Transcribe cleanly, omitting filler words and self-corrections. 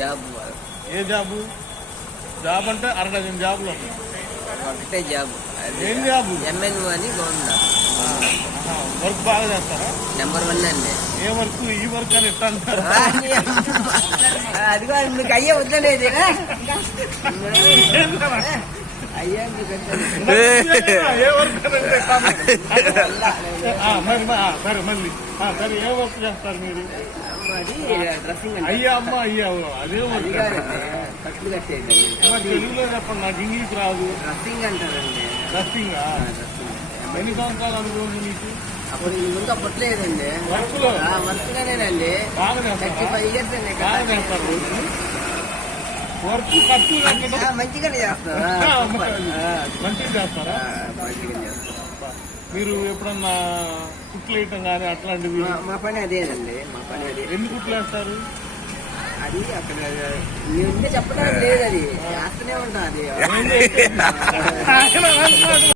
Job. ఏ job? Job అంటే అరడజన్ జాబులు ఉన్నాయి. ఒకటే జాబ్. ఏం జాబు? ఎంఎన్ఓ అని గవర్నమెంట్. వర్క్ బాగా చేస్తారా? నెంబర్ 1 అండి. ఏ వర్క్? ఈ వర్క్ అని ఎట్లా అంటారు? అదిగో మీకు అయ్యే వద్దనేది. అయ్యా మీకు ఏ వర్క్ అని సరే మళ్ళీ సరే ఏ వర్క్ చేస్తారు మీరు? డ్రెస్సింగ్ అయ్యా అమ్మ అయ్యా అదే వర్క్. కట్లు కట్టేది. తెలుగులో చెప్పండి, నాకు ఇంగ్లీష్ రాదు. డ్రెస్సింగ్ అంటారండి. డ్రెస్సింగ్. ఎన్ని సంవత్సరాలు అనుభవం నీకు? అప్పుడు ఇంకా పుట్టలేదండి. వర్క్ లో వర్క్లోనేనండి. బాగా చేస్తారు. 35 years అండి. బాగా చేస్తారు వర్క్. కట్టు మంచిగానే చేస్తారా? మంచిగా చేస్తారా? మీరు ఎప్పుడన్నా కుట్లు వేయటం కానీ అట్లాంటివి? మా పని అదేనండి. మా పని అదే. ఎన్ని కుట్లు వేస్తారు? అది అక్కడ నేను చెప్పడానికి లేదు. అది చేస్తూనే ఉంటా అది.